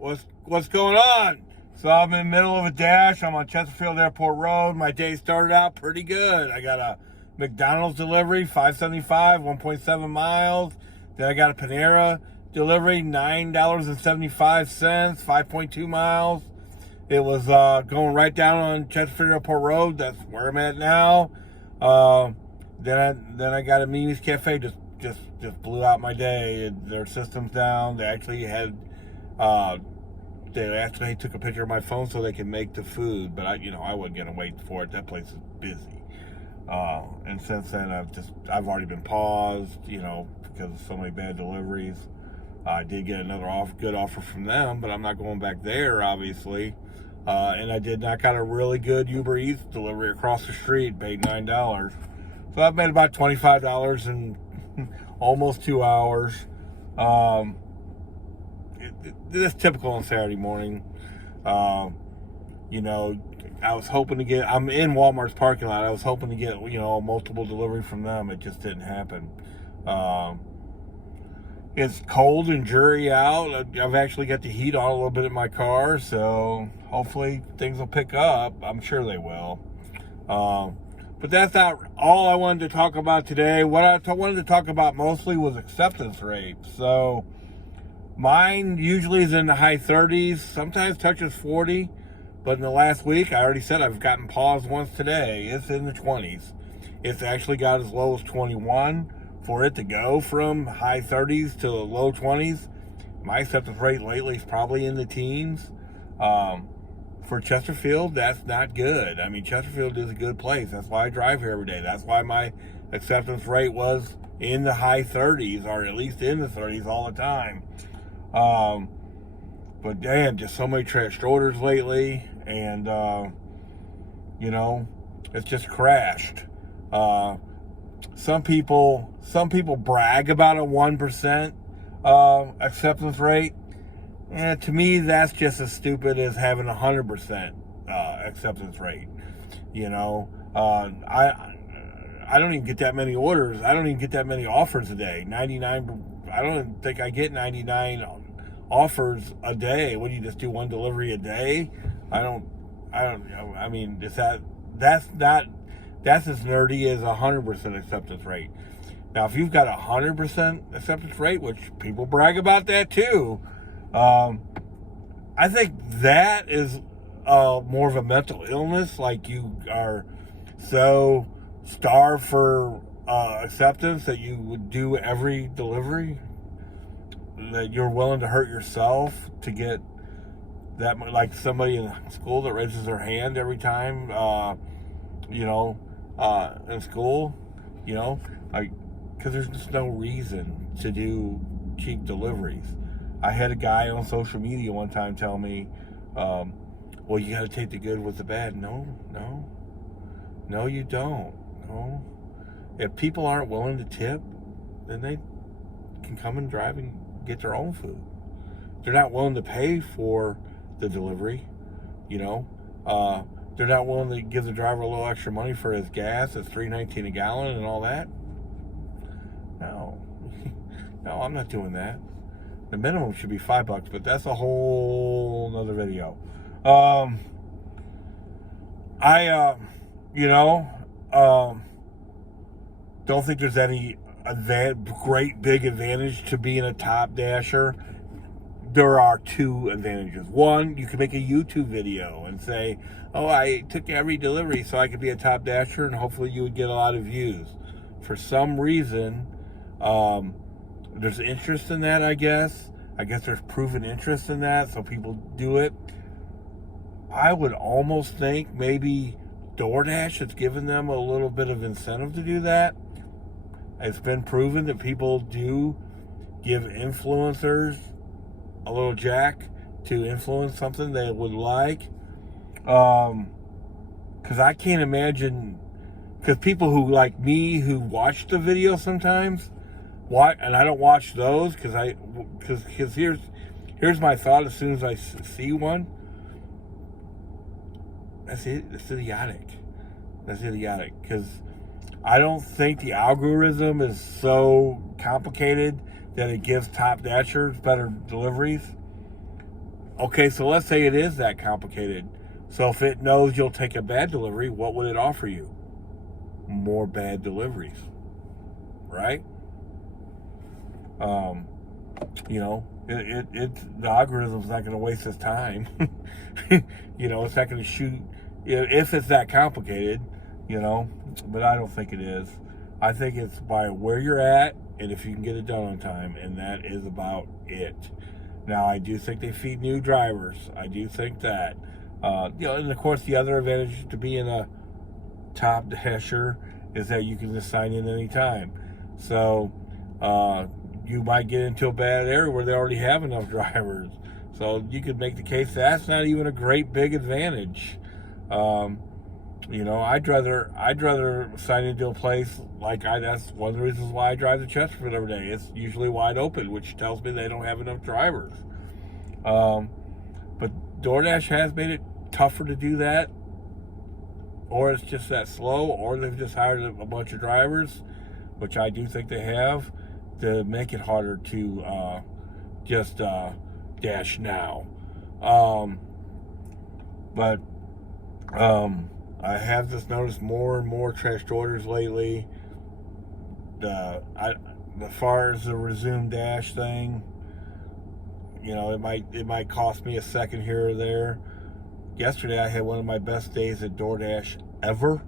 What's going on? So I'm in the middle of a dash. I'm on Chesterfield Airport Road. My day started out pretty good. I got a McDonald's delivery, 575, 1.7 miles. Then I got a Panera delivery, $9.75, 5.2 miles. It was going right down on Chesterfield Airport Road. That's where I'm at now. Then I got a Mimi's Cafe. Just blew out my day. Their system's down. They actually took a picture of my phone so they can make the food, but I wasn't gonna wait for it. That place is busy. And since then I've already been paused, because of so many bad deliveries. I did get another good offer from them, but I'm not going back there, obviously. And I got a really good Uber Eats delivery across the street, paid $9. So I've made about $25 in almost 2 hours. This typical on Saturday morning. I was hoping to get, I'm in Walmart's parking lot. I was hoping to get, a multiple delivery from them. It just didn't happen. It's cold and dreary out. I've actually got the heat on a little bit in my car, so hopefully things will pick up. I'm sure they will. But that's not all I wanted to talk about today. What I wanted to talk about mostly was acceptance rate. So mine usually is in the high 30s, sometimes touches 40, but in the last week, I already said I've gotten paused once today. It's in the 20s. It's actually got as low as 21. For it to go from high 30s to low 20s, my acceptance rate lately is probably in the teens. For Chesterfield, that's not good. I mean, Chesterfield is a good place. That's why I drive here every day. That's why my acceptance rate was in the high 30s, or at least in the 30s all the time. But damn, just so many trashed orders lately, and it's just crashed. Some people brag about a 1% acceptance rate. And to me, that's just as stupid as having 100% acceptance rate. I don't even get that many orders. I don't even get that many offers a day. 99. I don't even think I get 99 offers a day. What do you just do, one delivery a day? I don't know. I mean, that's as nerdy as 100% acceptance rate. Now, if you've got 100% acceptance rate, which people brag about that too, I think that is more of a mental illness. Like, you are so starved for acceptance that you would do every delivery, that you're willing to hurt yourself to get that. Like somebody in school that raises their hand every time, in school, because there's just no reason to do cheap deliveries. I had a guy on social media one time tell me, well, you got to take the good with the bad. No, you don't. No. If people aren't willing to tip, then they can come and drive and get their own food. They're not willing to pay for the delivery, they're not willing to give the driver a little extra money for his gas. It's $3.19 a gallon and all that. No, I'm not doing that. The minimum should be $5, but that's a whole nother video. Don't think there's any great big advantage to being a top dasher. There are two advantages. One, you can make a YouTube video and say, oh, I took every delivery so I could be a top dasher, and hopefully you would get a lot of views. For some reason, there's interest in that, I guess. I guess there's proven interest in that, so people do it. I would almost think maybe DoorDash has given them a little bit of incentive to do that. It's been proven that people do give influencers a little jack to influence something they would like. Because I can't imagine, because people who like me who watch the video sometimes, and I don't watch those because here's my thought as soon as I see one. That's it. It's idiotic. Because I don't think the algorithm is so complicated that it gives top dashers better deliveries. Okay, so let's say it is that complicated. So if it knows you'll take a bad delivery, what would it offer you? More bad deliveries, right? Um, you know, the algorithm's not going to waste its time. You know, it's not going to shoot if it's that complicated. You know, but I don't think it is. I think it's by where you're at and if you can get it done on time, and that is about it. Now, I do think they feed new drivers. I do think that. You know, and of course, the other advantage to being a top dasher is that you can just sign in anytime. So you might get into a bad area where they already have enough drivers. So you could make the case that's not even a great big advantage. You know, I'd rather sign into a place like that's one of the reasons why I drive to Chesterfield every day. It's usually wide open, which tells me they don't have enough drivers. But DoorDash has made it tougher to do that, or it's just that slow, or they've just hired a bunch of drivers, which I do think they have, to make it harder to just dash now. But I have just noticed more and more trashed orders lately. As far as the resume dash thing, you know, it might cost me a second here or there. Yesterday I had one of my best days at DoorDash ever.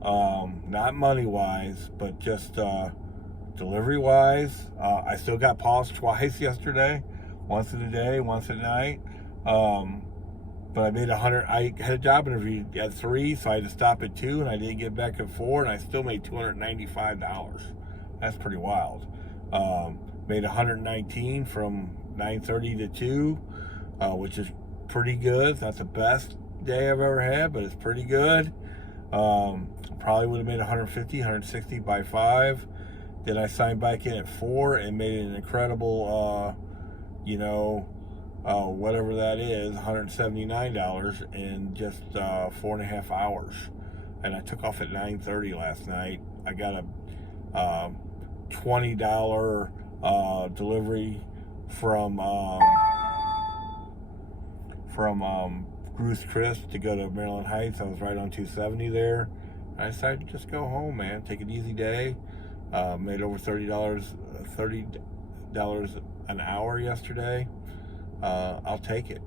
Not money wise, but just delivery wise. I still got paused twice yesterday, once in the day, once at night. But I made 100. I had a job interview at 3, so I had to stop at 2, and I didn't get back at 4, and I still made $295. That's pretty wild. Made 119 from 9:30 to 2, which is pretty good. It's not the best day I've ever had, but it's pretty good. Probably would have made 150, 160 by 5. Then I signed back in at 4 and made an incredible, you know, whatever that is, $179 in just 4.5 hours. And I took off at 9:30 last night. I got a $20 delivery from Ruth's Chris to go to Maryland Heights. I was right on 270 there. I decided to just go home, man. Take an easy day. Made over $30 an hour yesterday. I'll take it.